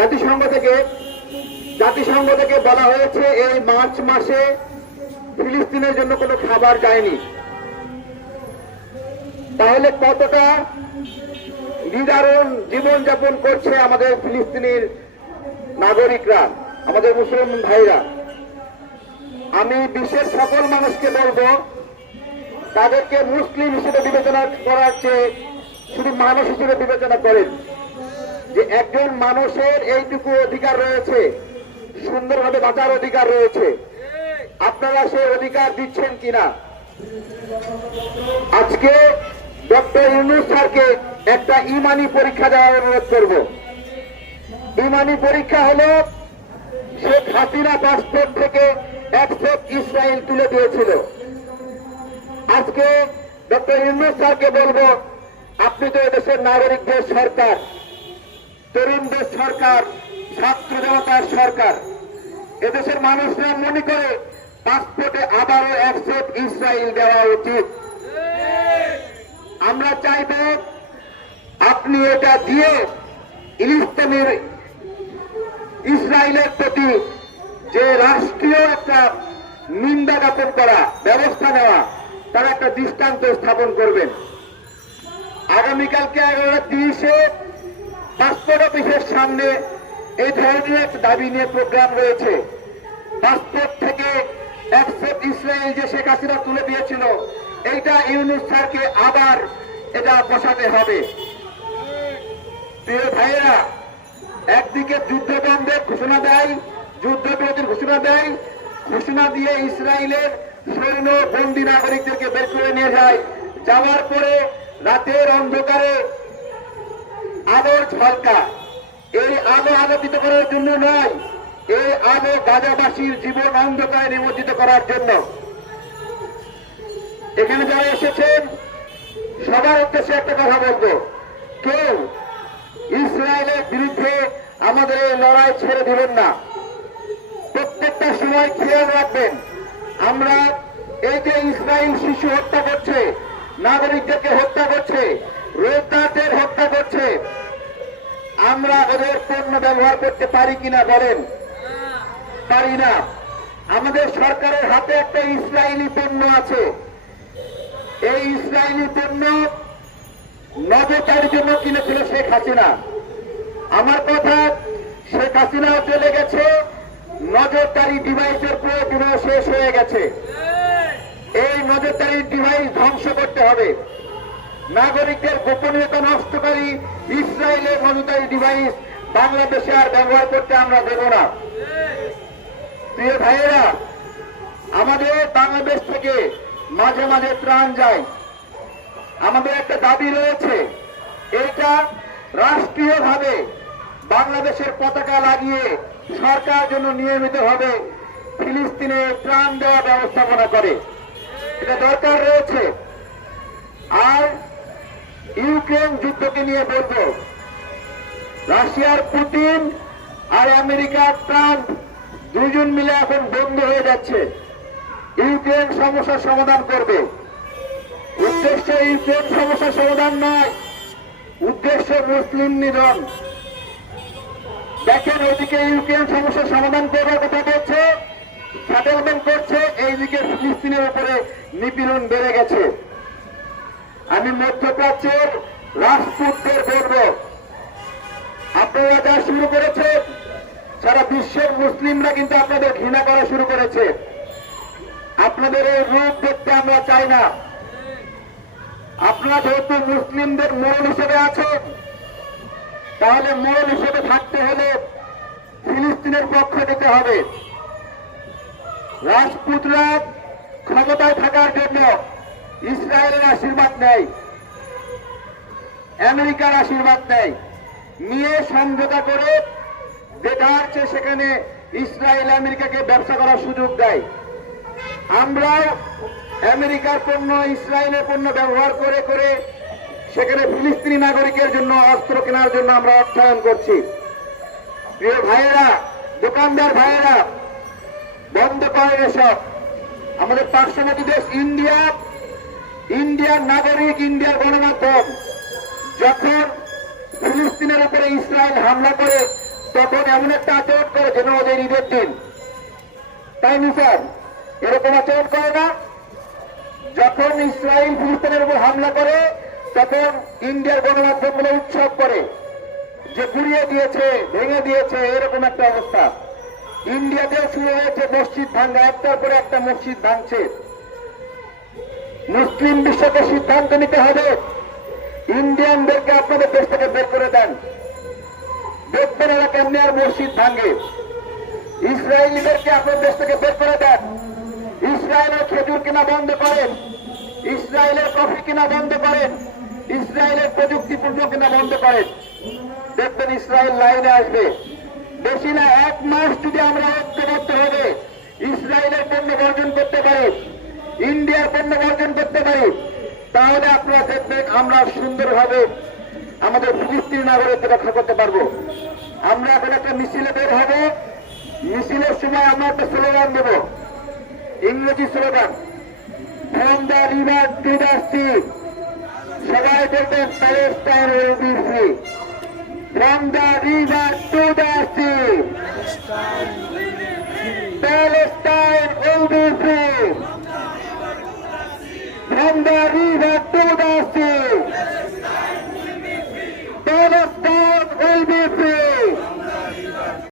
জাতিসংঘ থেকে জাতিসংঘ থেকে বলা হয়েছে এই মার্চ মাসে ফিলিস্তিনের জন্য কোনো খাবার যায়নি। তাহলে কতটা নিদারুণ জীবনযাপন করছে আমাদের ফিলিস্তিনির নাগরিকরা, আমাদের মুসলমান ভাইরা? আমি বিশ্বের সকল মানুষকে বলব, তাদেরকে মুসলিম হিসেবে বিবেচনা করার চেয়ে শুধু মানুষ হিসেবে বিবেচনা করেন। যে একজন মানুষের এইটুকু অধিকার রয়েছে, সুন্দরভাবে বাঁচার অধিকার রয়েছে। আপনারা সেই অধিকার দিচ্ছেন কিনা? আজকে ডক্টর ইউনুস স্যারকে একটা ইমানি পরীক্ষা দেওয়ার অনুরোধ করব। ইমানি পরীক্ষা হলো শেখ হাসিনা পাসপোর্ট থেকে অ্যাকসেপ্ট ইসরায়েল তুলে দিয়েছিল। আজকে ডক্টর ইউনুস স্যারকে বলব, আপনি তো এদেশের নাগরিকদের সরকার। তরুণদের সরকার, ছাত্র জনতার সরকার। এদেশের মানুষরা মনে করে পাসপোর্টে আবারও অ্যাকসেপ্ট ইসরায়েল দেওয়া উচিত। আমরা চাইব আপনি এটা দিয়ে ইলিস্তানের ইসরায়েলের প্রতি যে রাষ্ট্রীয় একটা নিন্দা জ্ঞাপন করা, ব্যবস্থা নেওয়া, তার একটা দৃষ্টান্ত স্থাপন করবেন। আগামীকালকে এগারোটা তিরিশে পাসপোর্ট অফিসের সামনে এই ধরনের একটা দাবি নিয়ে প্রোগ্রাম রয়েছে। পাসপোর্ট থেকে অ্যাকসেপ্ট ইসরায়েল যে শেখ হাসিনা তুলে দিয়েছিল, এইটা ইউনুস স্যারকে আবার এটা বসাতে হবে। প্রিয় ভাইয়েরা, একদিকে যুদ্ধ বন্ধের ঘোষণা দেয়, যুদ্ধবিরতির ঘোষণা দেয়, ঘোষণা দিয়ে ইসরায়েলের সৈন্য বন্দী নাগরিকদেরকে বের করে নিয়ে যায়। যাওয়ার পরে রাতের অন্ধকারে আলোর ঝলকা। এই আলো আলোকিত করার জন্য নয়, এই আলো গাজাবাসীর জীবন অন্ধকারে নিমজ্জিত করার জন্য। এখানে যারা এসেছেন, সবার উদ্দেশ্যে একটা কথা বলব। কেউ ইসরায়েলের বিরুদ্ধে আমাদের এই লড়াই ছেড়ে দিবেন না। প্রত্যেকটা সময় খেয়াল রাখবেন, আমরা এই যে ইসরায়েল শিশু হত্যা করছে, নাগরিকদেরকে হত্যা করছে রোহিঙ্গাদের আমরা ওদের পণ্য ব্যবহার করতে পারি কিনা বলেন? পারি না। আমাদের সরকারের হাতে একটা ইসরায়েলি পণ্য আছে। এই ইসরায়েলি পণ্য নজরদারির জন্য কিনেছিল শেখ হাসিনা। আমার কথা, শেখ হাসিনাও চলে গেছে। নজরদারি ডিভাইসের প্রয়োজনও শেষ হয়ে গেছে। এই নজরদারি ডিভাইস ধ্বংস করতে হবে। নাগরিকদের গোপনীয়তা নষ্টকারী ইসরায়েলের নজরদারি ডিভাইস বাংলাদেশে আর ব্যবহার করতে আমরা দেব না। প্রিয় ভাইয়েরা, আমাদের বাংলাদেশ থেকে মাঝে মাঝে ত্রাণ যায়। আমাদের একটা দাবি রয়েছে এটা রাষ্ট্রীয়ভাবে বাংলাদেশের পতাকা লাগিয়ে সরকার জন্য নিয়মিতভাবে ফিলিস্তিনে ত্রাণ দেওয়া ব্যবস্থাপনা করে। এটা দরকার রয়েছে। আর ইউক্রেন যুদ্ধকে নিয়ে বলব। রাশিয়ার পুতিন আর আমেরিকার ট্রাম্প দুজন মিলে এখন বন্ধু হয়ে যাচ্ছে। ইউক্রেন সমস্যার সমাধান করবে। উদ্দেশ্য ইউক্রেন সমস্যার সমাধান নয়, উদ্দেশ্য মুসলিম নিধন। দেখেন ওইদিকে ইউক্রেন সমস্যার সমাধান করবার কথা বলছে, সেটেলমেন্ট করছে, এইদিকে ফিলিস্তিনের উপরে নিপীড়ন বেড়ে গেছে। আমি মধ্যপ্রাচ্যের রাজপুতদের বলব, আপনারা যা শুরু করেছেন, সারা বিশ্বের মুসলিমরা কিন্তু আপনাদের ঘৃণা করা শুরু করেছে। আপনাদের এই রূপ দেখতে আমরা চাই না। আপনারা যেহেতু মুসলিমদের মরণ হিসেবে আছেন, তাহলে মরণ হিসেবে থাকতে হলে ফিলিস্তিনের পক্ষ নিতে হবে। রাজপুতরা ক্ষমতায় থাকার জন্য ইসরায়েলের আশীর্বাদ নেয় আমেরিকার আশীর্বাদ নেয় নিয়ে সমঝোতা করে যেটার চেয়ে সেখানে ইসরায়েল আমেরিকাকে ব্যবসা করার সুযোগ দেয়। আমরাও আমেরিকার পণ্য, ইসরায়েলের পণ্য ব্যবহার করে করে সেখানে ফিলিস্তিনি নাগরিকের জন্য অস্ত্র কেনার জন্য আমরা অর্থায়ন করছি। প্রিয় ভাইয়েরা, দোকানদার ভাইয়েরা, বন্ধ করেন এসব। আমাদের পার্শ্ববর্তী দেশ, ইন্ডিয়া ইন্ডিয়ার নাগরিক ইন্ডিয়ার গণমাধ্যম। যখন ফিলিস্তিনের উপরে ইসরায়েল হামলা করে, তখন এমন একটা আচরণ করে যেন ওদের ঈদের দিন। তাই স্যার? এরকম আচরণ করে না। যখন ইসরায়েল ফিলিস্তিনের উপর হামলা করে, তখন ইন্ডিয়ার গণমাধ্যমগুলো উৎসব করে যে গুড়িয়ে দিয়েছে, ভেঙে দিয়েছে, এরকম একটা অবস্থা। ইন্ডিয়াতেও শুরু হয়েছে মসজিদ ভাঙ্গা, একটার পরে একটা মসজিদ ভাঙছে। মুসলিম বিশ্বকে সিদ্ধান্ত নিতে হবে। ইন্ডিয়ানদেরকে আপনাদের দেশ থেকে বের করে দেন। দেখবেন এরা কেমনি আর মসজিদ ভাঙে? ইসরায়েলিদেরকে আপনার দেশ থেকে বের করে দেন। ইসরায়েলের খেজুর কিনা বন্ধ করেন। ইসরায়েলের কফি কিনা বন্ধ করেন। ইসরায়েলের প্রযুক্তি পূর্ণ কিনা বন্ধ করেন। দেখবেন ইসরায়েল লাইনে আসবে। বেশি না, এক মাস যদি আমরা ঐক্যবদ্ধ হবে ইসরায়েলের পণ্য বর্জন করতে পারি। ইন্ডিয়ার পণ্য বর্জন করতে পারি তাহলে আপনারা দেখবেন আমরা সুন্দরভাবে আমাদের ফিলিস্তিনি নাগরিককে রক্ষা করতে পারব। আমরা এখন একটা মিছিলে বের হব। মিছিলের সময় আমরা একটা স্লোগান দেব। ইংরেজি slogan from the river to the sea সবাই বলবেন Palestine will be free from the river to the sea Palestine